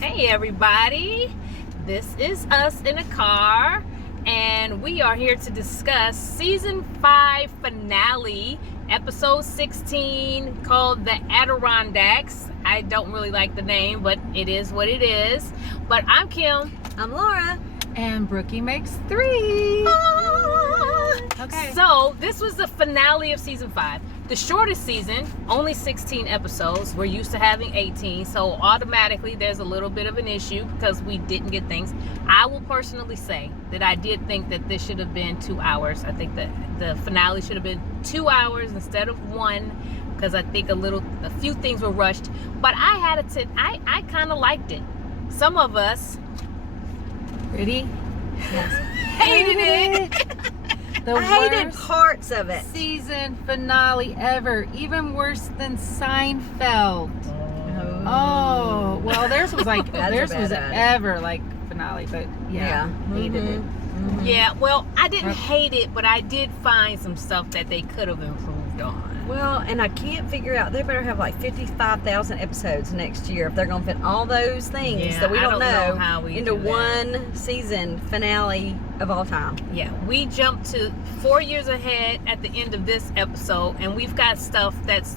Hey everybody, this is us in a car, and we are here to discuss season 5 finale, episode 16, called the Adirondacks. I don't really like the name, but it is what it is. But I'm Kim. I'm Laura. And Brookie makes 3. Okay. So this was the finale of season 5. The shortest season, only 16 episodes. We're used to having 18, so automatically there's a little bit of an issue because we didn't get things. I will personally say that I did think that this should have been 2 hours. I think that the finale should have been 2 hours instead of 1, because I think a few things were rushed. But I kind of liked it. Some of us Ready? Yes. hated it. I hated parts of it. Season finale ever. Even worse than Seinfeld. Oh, well, theirs was like theirs was ever like finale, but yeah. Hated it. Mm-hmm. Yeah, well, I didn't hate it, but I did find some stuff that they could have improved on. Well, and I can't figure out, they better have like 55,000 episodes next year if they're going to fit all those things that we don't know how we into do that. one season finale of all time. Yeah, we jumped to 4 years ahead at the end of this episode, and we've got stuff that's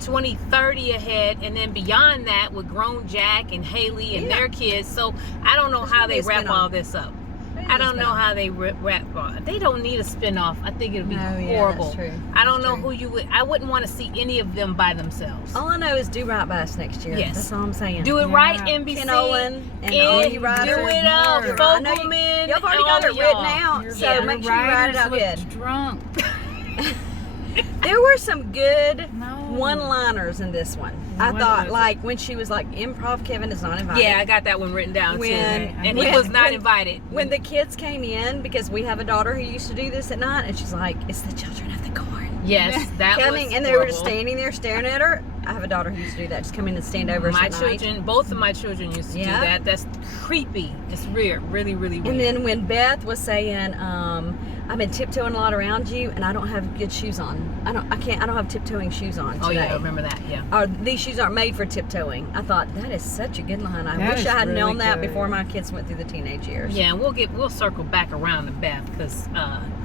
20, 30 ahead, and then beyond that with grown Jack and Haley and their kids. So I don't know how they wrap all this up. I don't know how they wrap. They don't need a spinoff. I think it would be horrible. That's true. I don't know who you would. I wouldn't want to see any of them by themselves. All I know is do right by us next year. Yes. That's all I'm saying. Do it right, NBC. Ken Olin and all you writers. Do it up, Fogelman. You've already got it written out, so make sure you write it out good. Drunk. There were some good one-liners in this one. I thought, like, when she was like, improv Kevin is not invited. Yeah, I got that one written down too. And he when- was not when- invited. When the kids came in, because we have a daughter who used to do this at night, and she's like, it's the children of the corn. Yes, that Coming, was and they were just horrible. standing there staring at her. I have a daughter who used to do that. Just come in and stand over us My at night. children, both of my children used to do that. That's creepy. It's weird, really, really weird. And then when Beth was saying, I've been tiptoeing a lot around you, and I don't have good shoes on. I don't have tiptoeing shoes on today. Oh yeah, I remember that. Yeah. Or these shoes aren't made for tiptoeing. I thought that is such a good line. I wish I had known that before my kids went through the teenage years. Yeah, and we'll circle back around to Beth because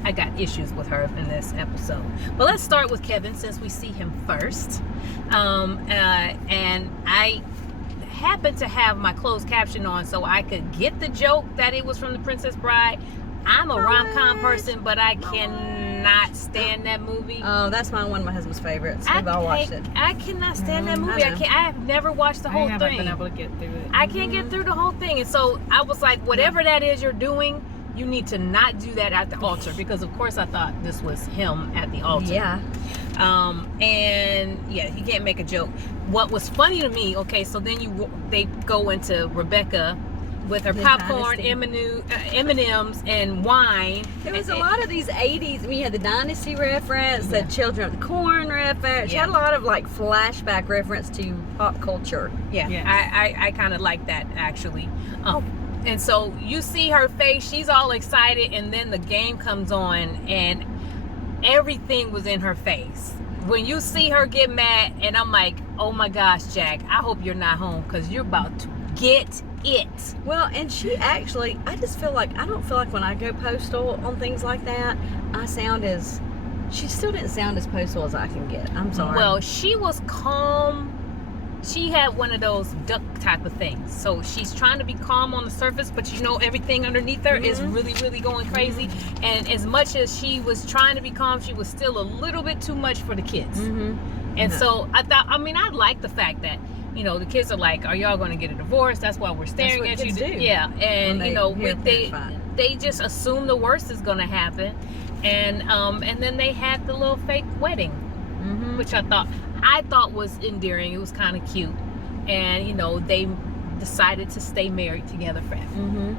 I got issues with her in this episode. But let's start with Kevin since we see him first. And I happened to have my closed caption on so I could get the joke that it was from The Princess Bride. I'm a rom-com person, but I cannot stand that movie. Oh, that's one of my husband's favorites. We've all watched it. I cannot stand that movie. I have never watched the whole thing. I haven't been able to get through it. I can't get through the whole thing. And so I was like, whatever that is you're doing, you need to not do that at the altar, because of course I thought this was him at the altar. Yeah. And yeah, he can't make a joke. What was funny to me, okay, so then they go into Rebecca with her popcorn, M&Ms, and wine. There was a lot of these 80s. We had the Dynasty reference, the Children of the Corn reference. She had a lot of like flashback reference to pop culture. Yeah, yes. I kind of like that actually. And so you see her face, she's all excited, and then the game comes on and everything was in her face. When you see her get mad, and I'm like, oh my gosh, Jack, I hope you're not home because you're about to get it. Well, and she actually, I don't feel like when I go postal on things like that, she still didn't sound as postal as I can get. I'm sorry. Well, she was calm. She had one of those duck type of things. So she's trying to be calm on the surface, but you know everything underneath her is really, really going crazy. And as much as she was trying to be calm, she was still a little bit too much for the kids. And so I like the fact that, you know, the kids are like, are y'all going to get a divorce? That's why we're staring at you. Yeah. And, you know, they just assume the worst is going to happen. And then they had the little fake wedding, which I thought was endearing. It was kind of cute. And, you know, they decided to stay married together forever.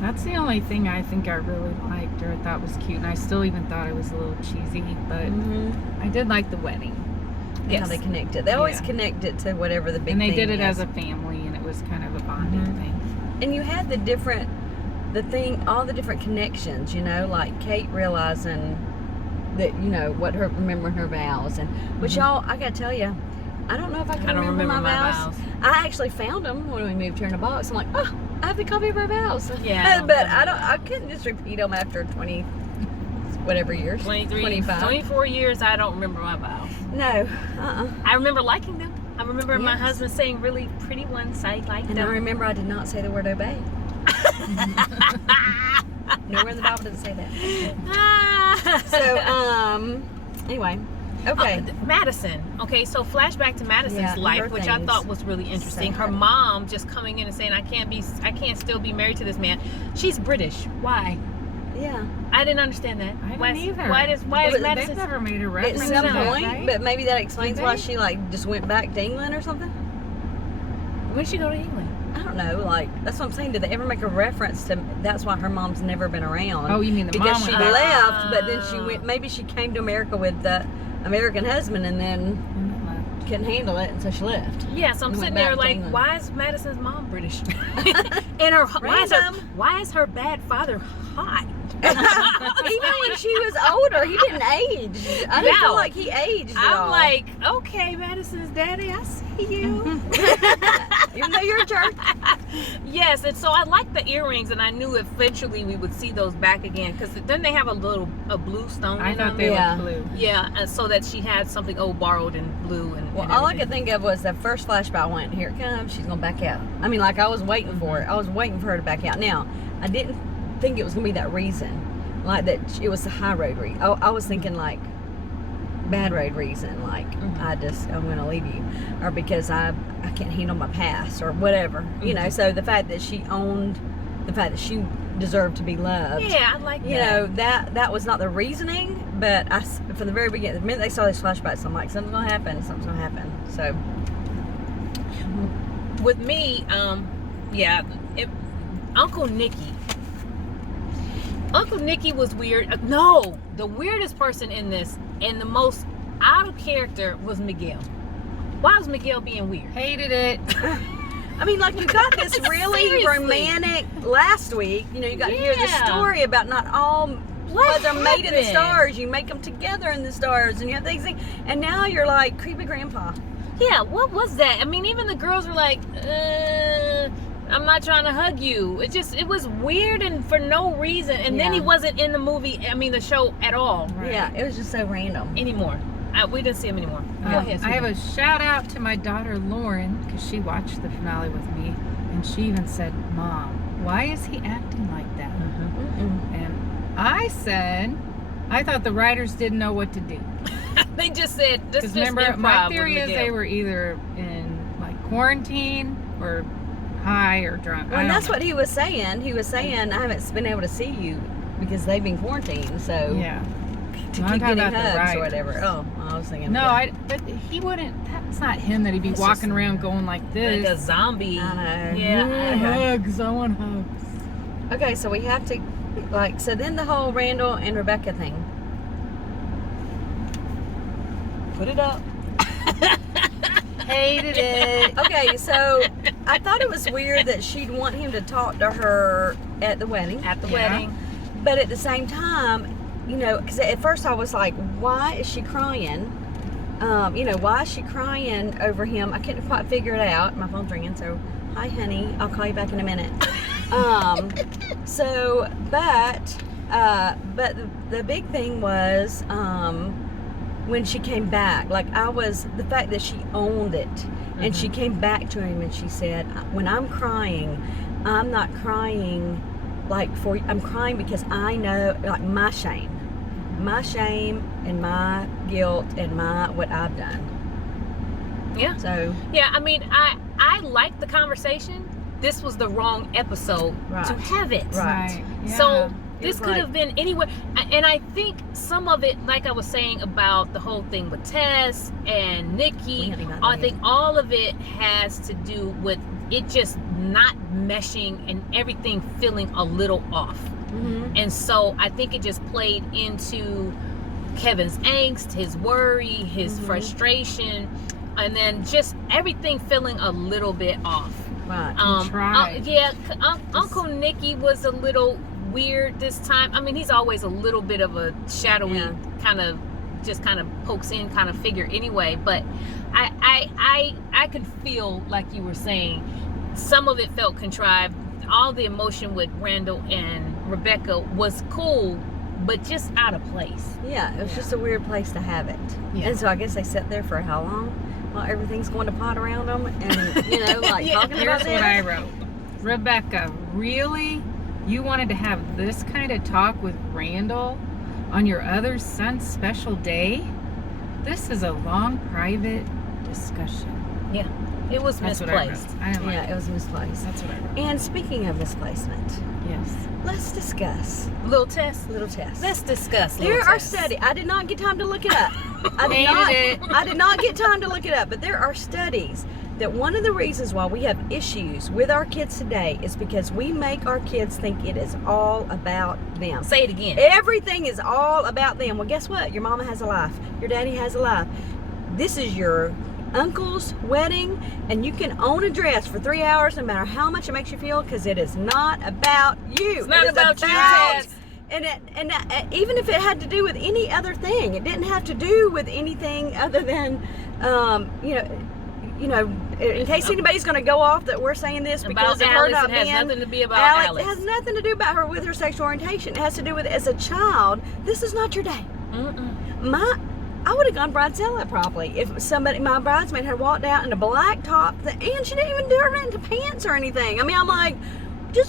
That's the only thing I think I really liked or I thought was cute. And I still even thought it was a little cheesy, but I did like the wedding. Yes. How they connected. They always connect it to whatever the big thing is. And they did it as a family, and it was kind of a bonding thing. And you had all the different connections, you know, like Kate realizing that, you know, remembering her vows. And which y'all, I gotta tell you, I don't know if I can I don't remember my vows. vows. I actually found them when we moved here in a box. I'm like, oh, I have the copy of our vows. Yeah, But I couldn't just repeat them after 20, whatever years. 23, 25. 24 years, I don't remember my vows. No, I remember liking them. I remember my Yes. husband saying really pretty ones. I liked And I them. remember I did not say the word obey. Nowhere in the Bible doesn't say that. So, anyway, okay. Madison. Okay, so flashback to Madison's Yeah, life, her which I things. thought was really interesting. Her Sad. mom just coming in and saying, I can't still be married to this man. She's British. Why? Yeah. I didn't understand that. I why didn't either. Why is They've Madison? never made a At reference some to that, point, right? but maybe that explains Did why they? she like just went back to England or something. Where'd she go to England? I don't know. Like that's what I'm saying. Did they ever make a reference to? That's why her mom's never been around. Oh, you mean the because mom she went back? left, but then she went. Maybe she came to America with the American husband, and then couldn't handle it, and so she left. Yeah, so I'm And went sitting back there to like, England. why is Madison's mom British? And why is her bad father hot? Even when she was older, he didn't age. I didn't No. feel like he aged. At I'm all. like, okay, Madison's daddy, I see you. even though you're a jerk. Yes, and so I liked the earrings, and I knew eventually we would see those back again, because then they have a blue stone I in thought them. they Yeah. were blue. Yeah, and so that she had something borrowed in blue and. Well, and all I everything. could think of was the first flashback went, here it comes, she's gonna back out. I mean, like I was waiting for it. I was waiting for her to back out. Now, I didn't think it was gonna be that reason, like that it was the high road reason. I was thinking like bad road reason, like I'm gonna leave you, or because I can't handle my past or whatever, you know. So the fact that she owned the fact that she deserved to be loved. Yeah, I like that. You know, that was not the reasoning, but from the very beginning, the minute they saw these flashbacks, I'm like, something's gonna happen. So With me, Uncle Nicky was weird. No, the weirdest person in this and the most out of character was Miguel. Why was Miguel being weird? Hated it. I mean, like you got this really Seriously. romantic last week. You know, you got to hear this Yeah. story about not all What are made in the happened? stars. You make them together in the stars, and you have things. And now you're like creepy grandpa. Yeah, what was that? I mean, even the girls were like, I'm not trying to hug you. It was weird and for no reason. And then Yeah. he wasn't in the show at all Right. Yeah, it was just so random. anymore. We didn't see him anymore. Go ahead, I have Susan. a shout out to my daughter Lauren because she watched the finale with me, and she even said, "Mom, why is he acting like that?" And I said, I thought the writers didn't know what to do. They just said, this is Because remember, improv my with theory is Miguel. they were either in like quarantine or high or drunk. Well, I and don't that's know. what he was saying. He was saying, I haven't been able to see you because they've been quarantined. So Yeah. to No, I'm keep talking getting about the hugs or writers. whatever. Oh, I was thinking. No, yeah. but he wouldn't. That's not him. That he'd be It's walking just- around going like Like this. a zombie. I know. Yeah. Okay. Hugs. I want hugs. Okay, so we have to, so then the whole Randall and Rebecca thing. Put it up. Hated it. Okay, so I thought it was weird that she'd want him to talk to her at the wedding. At the Yeah. wedding. But at the same time, you know, because at first I was like, why is she crying? Why is she crying over him? I couldn't quite figure it out. My phone's ringing, so hi, honey. I'll call you back in a minute. But the big thing was when she came back. Like the fact that she owned it, and she came back to him and she said, "When I'm crying, I'm not crying I'm crying because I know like my shame and my guilt and what I've done." Yeah. So Yeah, I mean, I liked the conversation. This was the wrong episode Right. to have it. Right. Yeah. So It this was could like- have been anywhere. And I think some of it, like I was saying about the whole thing with Tess and We Nikki, haven't even I done think all of it has to do with it just not meshing and everything feeling a little off. And so I think it just played into Kevin's angst, his worry, his frustration, and then just everything feeling a little bit off. right. tried. Uncle Nicky was a little weird this time. I mean, he's always a little bit of a shadowy Yeah. kind of pokes in kind of figure anyway, but I could feel, like you were saying, some of it felt contrived. All the emotion with Randall and Rebecca was cool, but just out of place. Yeah, it was just a weird place to have it. Yeah. And so I guess they sat there for how long? While everything's going to pot around them and, you know, like Yeah. talking Here's about what I this. wrote. Rebecca, really? You wanted to have this kind of talk with Randall on your other son's special day? This is a long, private discussion. Yeah, it was That's what I misplaced. wrote. I didn't like Yeah, it. it was misplaced. That's what I wrote. And speaking of misplacement, Yes. let's discuss Little test. little tests. Let's discuss. There little are tests. studies. I did not get time to look it up. Hated it. I did not get time to look it up, but there are studies that one of the reasons why we have issues with our kids today is because we make our kids think it is all about them. Say it again. Everything is all about them. Well, guess what? Your mama has a life. Your daddy has a life. This is your uncle's wedding, and you can own a dress for 3 hours no matter how much it makes you feel, because it is not about you. It's not It is about you, Tess. And even if it had to do with any other thing, it didn't have to do with anything other than, you know, in case anybody's going to go off that we're saying this because About of her Alice, not it has being nothing to be about Alex. Alice. It has nothing to do about her with her sexual orientation. It has to do with, as a child, this is not your day. I would have gone bridezilla probably if my bridesmaid had walked out in a black top, and she didn't even do it into pants or anything. I mean, I'm like, just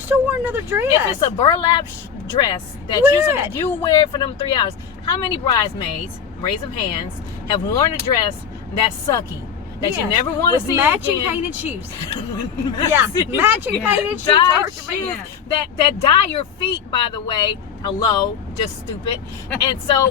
still wear another dress. If it's a burlap dress that Wear it. you wear for them 3 hours, how many bridesmaids, raise them hands, have worn a dress that's sucky, that you Yes, never want to with see matching again? painted shoes. Yeah, matching painted shoes. Dyed are shoes Yeah. that dye your feet, by the way. Hello, just stupid. And so,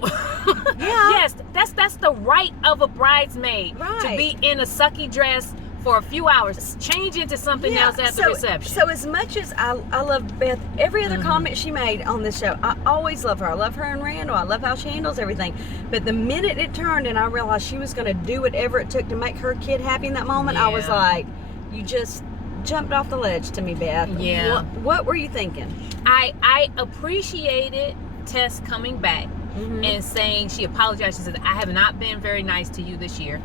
Yeah. yes, that's the right of a bridesmaid to Right. be in a sucky dress for a few hours, change into something else at the reception. So as much as I love Beth, every other comment she made on this show, I always love her. I love her and Randall. I love how she handles everything. But the minute it turned and I realized she was going to do whatever it took to make her kid happy in that moment, I was Yeah. like, you just jumped off the ledge to me, Beth. Yeah. What were you thinking? I appreciated Tess coming back and saying, she apologized. She said, I have not been very nice to you this year.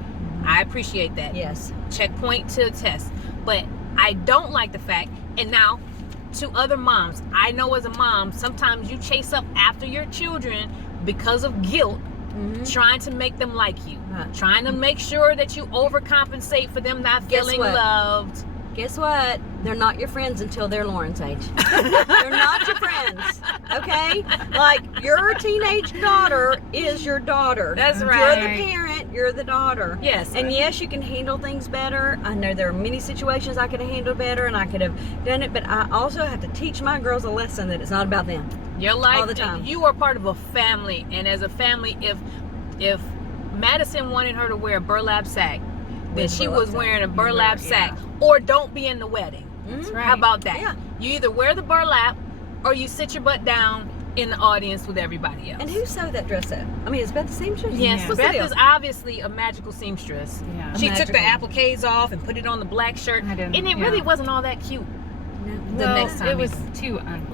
I appreciate that. Yes. Checkpoint to Tess. But I don't like the fact, and now to other moms, I know as a mom, sometimes you chase up after your children because of guilt, trying to make them like you, Right. trying to make sure that you overcompensate for them not Guess feeling what? loved. Guess what? They're not your friends until they're Lauren's age. They're not your friends, okay? Like, your teenage daughter is your daughter. That's You're right. the parent, you're the daughter. Yes. And yes, you can handle things better. I know there are many situations I could have handled better and I could have done it, but I also have to teach my girls a lesson that it's not about them. Your life, all the time. you are part of a family, and as a family, if Madison wanted her to wear a burlap sack, then With she burlap was sack. wearing a burlap Yeah. sack, or don't be in the wedding. That's right. How about that? Yeah. You either wear the burlap, or you sit your butt down in the audience with everybody else. And who sewed that dress up? I mean, is Beth the seamstress? Yes, Yeah. What's the Beth deal? is obviously a magical seamstress. Yeah. She took the Magical. appliques off and put it on the black shirt, I and didn't- it really yeah. wasn't all that cute. The Well, next time it was either. too unbelievable.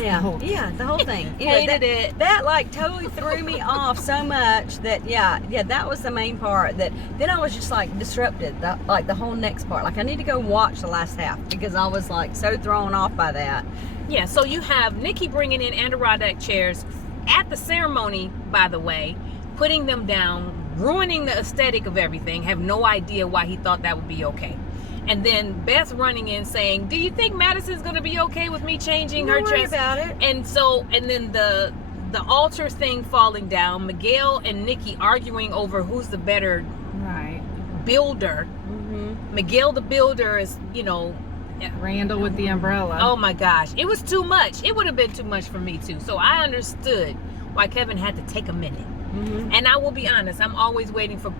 Yeah, Oh. yeah, the whole thing. You know, Hated that, it. That like totally threw me off so much that yeah, that was the main part. That then I was just like disrupted. The whole next part. Like I need to go watch the last half because I was like so thrown off by that. Yeah, so you have Nikki bringing in Adirondack chairs at the ceremony, by the way, putting them down, ruining the aesthetic of everything, have no idea why he thought that would be okay. And then Beth running in saying, do you think Madison's going to be okay with me changing her Don't worry dress? about it. And then the altar thing falling down, Miguel and Nikki arguing over who's the better Right. builder. Miguel the builder is, Randall with the umbrella. oh my gosh, it was too much. It would have been too much for me too. So I understood why Kevin had to take a minute. And I will be honest, I'm always waiting for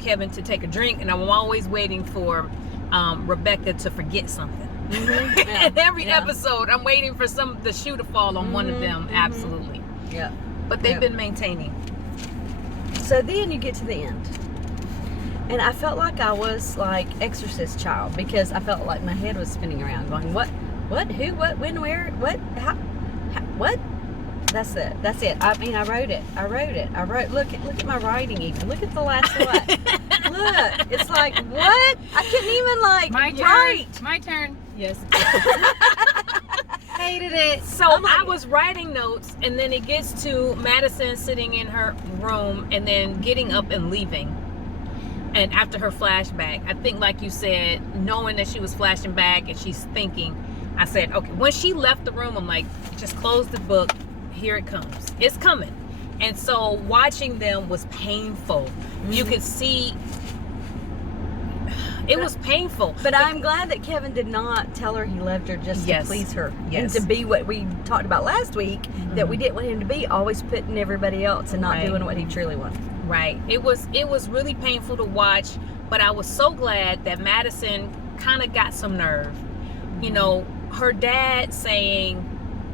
Kevin to take a drink, and I'm always waiting for Rebecca to forget something. And every episode, I'm waiting for the shoe to fall on one of them. Absolutely. Yeah. But they've Yep. been maintaining. So then you get to the end. And I felt like I was like Exorcist child because I felt like my head was spinning around going, what, who, what, when, where, what, how what? That's it. That's it. I mean, I wrote it. Look at my writing even. Look at the last one. Look. It's like, what? I couldn't even write. My turn. Yes. Hated it. So I was writing notes, and then it gets to Madison sitting in her room and then getting up and leaving. And after her flashback, I think like you said, knowing that she was flashing back and she's thinking, I said, okay, when she left the room, I'm like, just close the book. Here it comes. It's coming. And so watching them was painful. Mm-hmm. You could see it was painful. But I'm glad that Kevin did not tell her he loved her just to please her. Yes. And to be what we talked about last week, that we didn't want him to be, always putting everybody else and not doing what he truly wanted. Right. It was really painful to watch, but I was so glad that Madison kind of got some nerve. You know, her dad saying,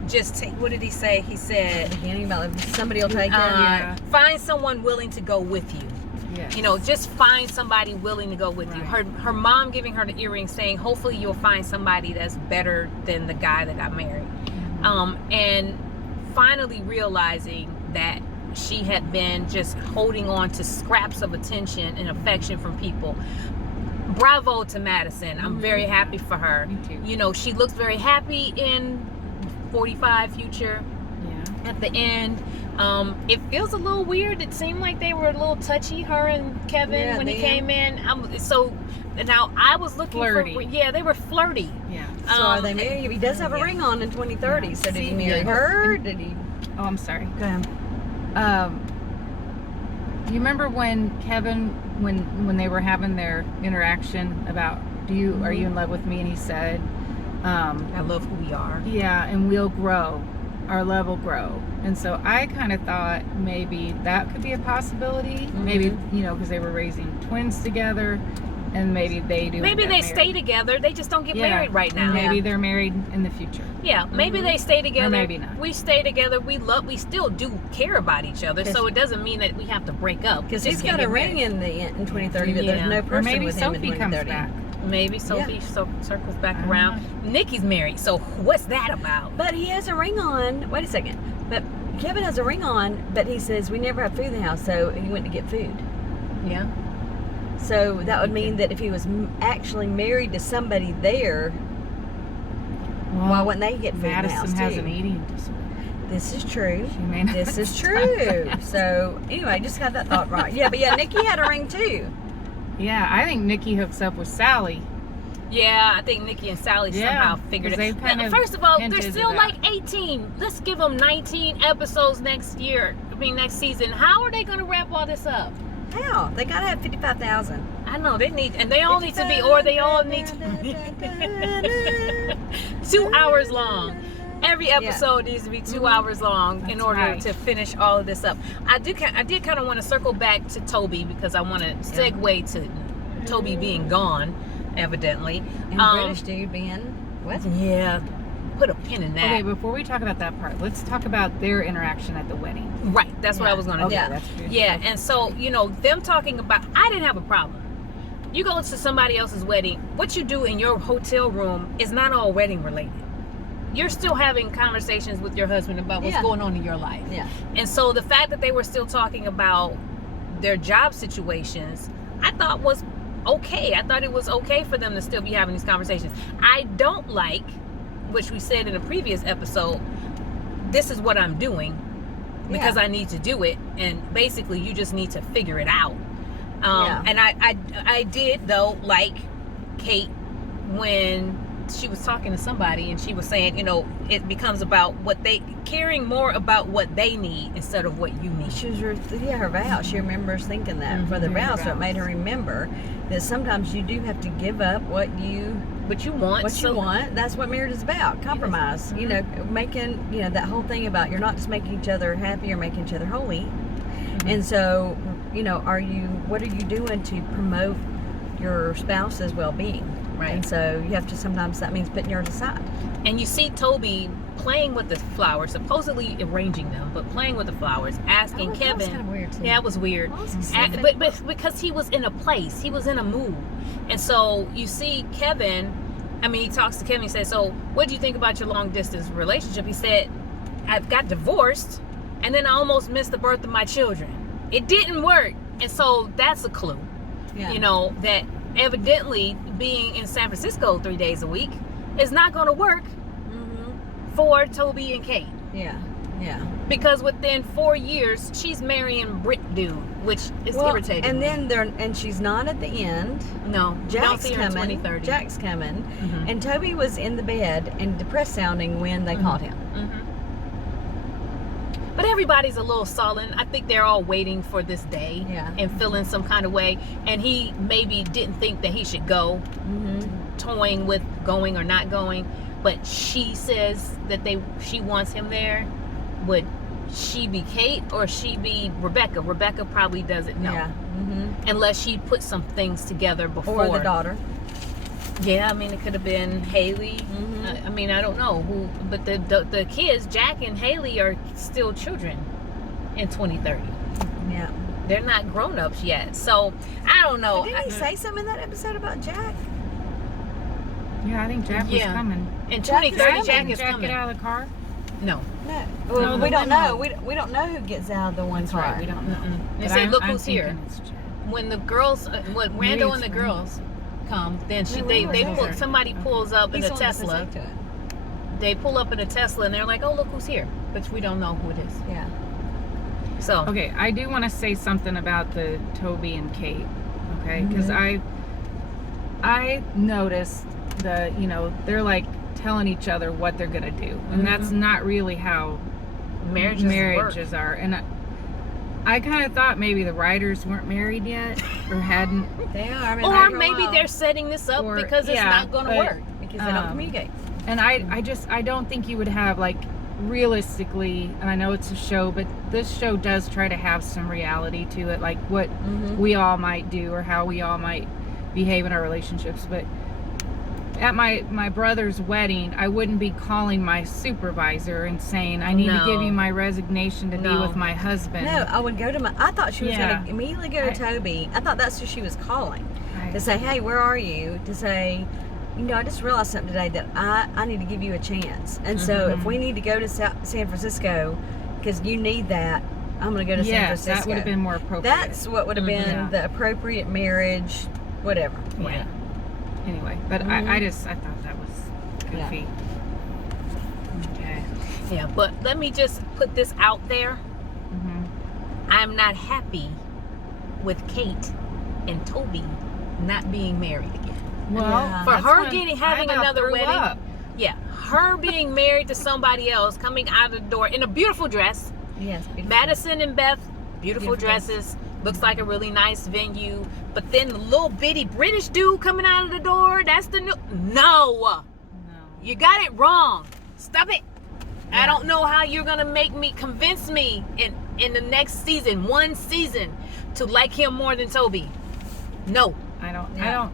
just take, what did he say? He said, beginning about somebody will take her. Find someone willing to go with you. Yes. You know, just find somebody willing to go with you. Her mom giving her the earring saying, hopefully you'll find somebody that's better than the guy that got married. And finally realizing that she had been just holding on to scraps of attention and affection from people. Bravo to Madison. I'm very happy for her. Me too. You know, she looks very happy in 45 future. Yeah. At the end, it feels a little weird. It seemed like they were a little touchy, her and Kevin, when he came in. So now I was looking flirty. They were flirty. Yeah. So are they married? He does have a ring on in 2030. So did he marry her? Did he? Oh, I'm sorry. Go ahead. You remember when Kevin, when they were having their interaction about, are you in love with me? And he said, I love who we are. Yeah, and we'll grow. Our love will grow. And so I kind of thought maybe that could be a possibility. Maybe, because they were raising twins together, and maybe they do. Maybe they stay together. They just don't get married right now. And maybe they're married in the future. Yeah, maybe they stay together. Or maybe not. We stay together. We still do care about each other. So it doesn't mean that we have to break up. Because he's got a ring in 2030, but there's no person maybe with Sophie him in 2030. comes back. Maybe Sophie circles back around. Nikki's married, so what's that about? But he has a ring on. Wait a second. But Kevin has a ring on, but he says we never have food in the house, so he went to get food. Yeah. So that would mean that if he was actually married to somebody there, why wouldn't they get food in the house Madison has too? an eating disorder. This is true. She may not This is true. So anyway, just had that thought right. Yeah, but Nikki had a ring too. Yeah, I think Nikki hooks up with Sally. Yeah, I think Nikki and Sally somehow figured it out. First of all, they're still like 18. Let's give them 19 episodes next season. How are they going to wrap all this up? How? They got to have 55,000. I know, they all need to be 2 hours long. Every episode needs to be 2 hours long in order to finish all of this up. I did kind of want to circle back to Toby because I want to segue to Toby being gone, evidently. And British dude being what? Yeah. Put a pin in that. Okay, before we talk about that part, let's talk about their interaction at the wedding. Right. That's what I was going to do. That's yeah. And so, them talking about, I didn't have a problem. You go to somebody else's wedding, what you do in your hotel room is not all wedding related. You're still having conversations with your husband about what's going on in your life. Yeah. And so the fact that they were still talking about their job situations, I thought was okay. I thought it was okay for them to still be having these conversations. I don't like, which we said in a previous episode, this is what I'm doing because I need to do it. And basically you just need to figure it out. And I did though like Kate when she was talking to somebody and she was saying, it becomes about caring more about what they need instead of what you need. She was her vow. She remembers thinking that for the vow, so it made her remember that sometimes you do have to give up what you want. That's what marriage is about. Compromise. Making that whole thing about you're not just making each other happy, you're making each other holy. And so, what are you doing to promote your spouse's well-being? Right. And so you have to, sometimes that means putting yours aside. And you see Toby playing with the flowers, supposedly arranging them, but playing with the flowers, asking Kevin. That was kind of weird too. Yeah, it was weird. But because he was in a place, he was in a mood. And so you see Kevin, he talks to Kevin, he says, so what do you think about your long distance relationship? He said, I got divorced, and then I almost missed the birth of my children. It didn't work. And so that's a clue, Yeah. you know, that evidently being in San Francisco 3 days a week is not going to work for Toby and Kate. Yeah. Yeah. Because within 4 years, she's marrying Brit dude, which is irritating. And then she's not at the end. No, Jack's see her in coming. 2030. Jack's coming. And Toby was in the bed and depressed sounding when they called him. But everybody's a little sullen. I think they're all waiting for this day and feeling some kind of way. And he maybe didn't think that he should go, toying with going or not going. But she says that she wants him there. Would she be Kate or she be Rebecca? Rebecca probably doesn't know. Yeah. Unless she put some things together before. Or the daughter. Yeah, I mean, it could have been Haley. I mean, I don't know who, but the kids, Jack and Haley, are still children in 2030. Yeah. They're not grown-ups yet. So, I don't know. But didn't he say something in that episode about Jack? Yeah, I think Jack was coming. In 2030, Jack is Jack coming. get out of the car? No. No. Well, No, we don't no. know. We don't know who gets out of the one car. Right, we don't know. They But say, I'm- look I'm who's here. thinking it's Jack. When the girls, when Maybe Rando it's and the Rando. girls come, then No, they where was pull, that? somebody pulls up in He's a the one that says Tesla. hey to it. They pull up in a Tesla and they're like, oh, look who's here. But we don't know who it is. Yeah. So, Okay, I do want to say something about the Toby and Kate, okay? Because I noticed they're like telling each other what they're gonna do, and that's not really how marriages are. And I kind of thought maybe the writers weren't married yet or hadn't. They are. I mean, or after a maybe while, they're setting this up Or- because it's yeah, not going to but- work. because they don't communicate. And I don't think you would have, like, realistically, and I know it's a show, but this show does try to have some reality to it, like what we all might do or how we all might behave in our relationships. But at my brother's wedding, I wouldn't be calling my supervisor and saying, I need to give you my resignation to be with my husband. No, I would go to I thought she was Yeah. going to immediately go to Toby. I thought that's who she was calling. Right. To say, hey, where are you? To say, I just realized something today that I need to give you a chance. And so if we need to go to San Francisco, because you need that, I'm going to go to San Francisco. That would have been more appropriate. That's what would have been the appropriate marriage, whatever. Yeah. Anyway, but I thought that was goofy. Okay. Yeah, but let me just put this out there. I'm not happy with Kate and Toby not being married again. Well, Yeah. For that's her when having I about another threw wedding. up. Yeah, her being married to somebody else, coming out of the door in a beautiful dress. Yes. Beautiful. Madison and Beth, beautiful Beautiful. dresses. Looks like a really nice venue. But then the little bitty British dude coming out of the door, that's the new... No! You got it wrong. Stop it. I don't know how you're going to convince me in the next season, one season, to like him more than Toby. No. I don't know.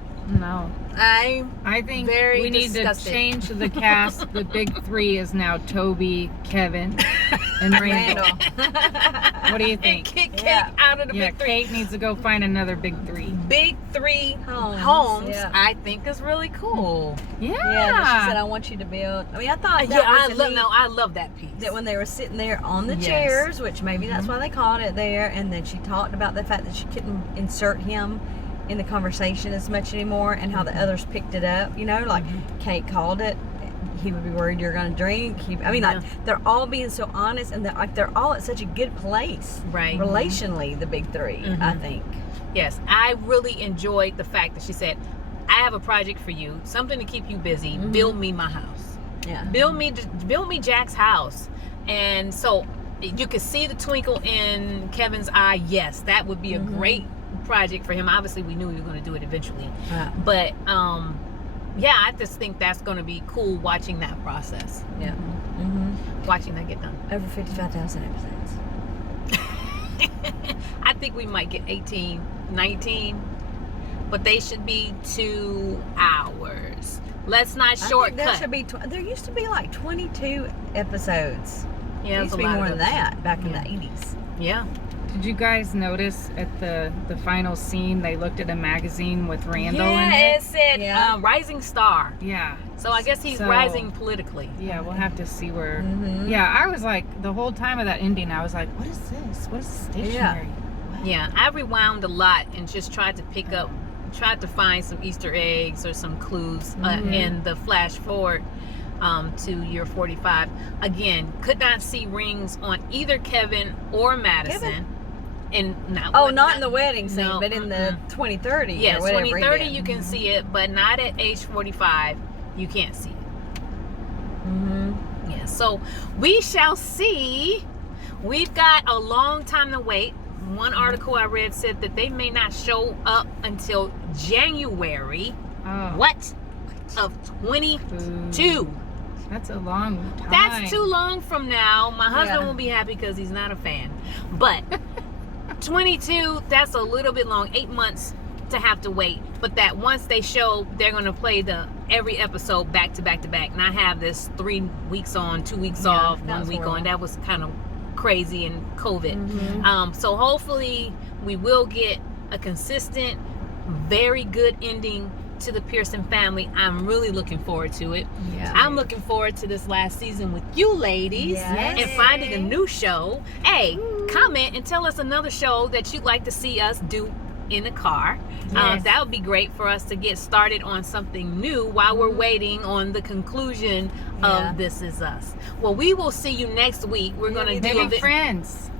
I think very we need disgusted. to change the cast. The big three is now Toby, Kevin, and Randall. What do you And think? kick Kate out of the Yeah, big three. Kate needs to go find another big three. Big three Homes, homes, yeah. I think is really cool. Yeah. Yeah, that she said, I want you to build. I mean, I thought that Yeah, was I love that piece. that when they were sitting there on the Yes. chairs, which maybe that's why they called it there, and then she talked about the fact that she couldn't insert him in the conversation as much anymore, and how the others picked it up. Like Kate called it. He would be worried you're going to drink. They're all being so honest, and they're all at such a good place, Right. relationally. The big three, I think. Yes, I really enjoyed the fact that she said, I have a project for you, something to keep you busy. Build me my house. Yeah. Build me Jack's house. And so you could see the twinkle in Kevin's eye. Yes, that would be a great project for him. Obviously, we knew he was going to do it eventually. But yeah, I just think that's going to be cool watching that process. Yeah. Watching that get done. Over 55,000 episodes. I think we might get 18, 19, but they should be 2 hours. Let's not I think shortcut. there should be. There used to be like 22 episodes. Yeah, There it's used a to be lot more of than episodes. that back in the 80s. Yeah. Did you guys notice at the final scene they looked at a magazine with Randall in Yeah, it? it said Yeah. Rising Star. Yeah. So I guess he's So- rising politically. Yeah, we'll have to see where. Mhm. Yeah, I was like, the whole time of that ending, I was like, what is this? What is stationary? What? Yeah, I rewound a lot and just tried to tried to find some Easter eggs or some clues in the flash forward to year 45. Again, could not see rings on either Kevin or Madison. And not in the wedding scene, no, but in the 2030. Yes, or whatever 2030 he did. you can see it, but not at age 45. You can't see it. Yeah, so we shall see. We've got a long time to wait. One article I read said that they may not show up until January. Oh, What? Of 22. that's a long time. That's too long from now. My husband Yeah. will be happy because he's not a fan. But 22, that's a little bit long. 8 months to have to wait. But that once they show, they're going to play every episode back to back to back. Not have this 3 weeks on, 2 weeks off, that 1 was week on. horrible. That was kind of crazy in COVID. So hopefully we will get a consistent, very good ending to the Pearson family. I'm really looking forward to it. Yeah. I'm looking forward to this last season with you ladies Yes. and finding a new show. Hey, comment and tell us another show that you'd like to see us do in the car. Yes. That would be great for us to get started on something new while we're waiting on the conclusion Yeah. of This Is Us. Well, we will see you next week. We're going to do a Maybe bit. Friends.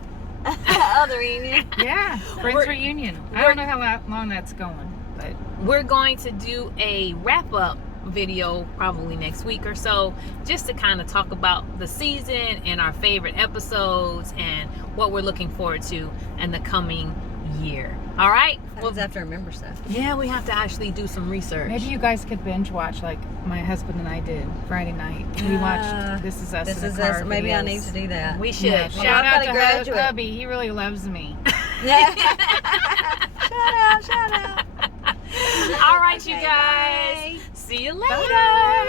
Other reunion. Yeah, Friends We're- reunion. I don't know how long that's going, but We're going to do a wrap-up video probably next week or so, just to kind of talk about the season and our favorite episodes and what we're looking forward to in the coming year. All right? Well, have to remember stuff. Yeah, we have to actually do some research. maybe you guys could binge watch like my husband and I did Friday night. We watched This Is Us. This in is the car us. Maybe I videos. need to do that. We should. Yeah, Shout shout I've out got to a graduate. hubby. He really loves me. Shout out. All right, you Okay, guys. bye. See you later. Bye.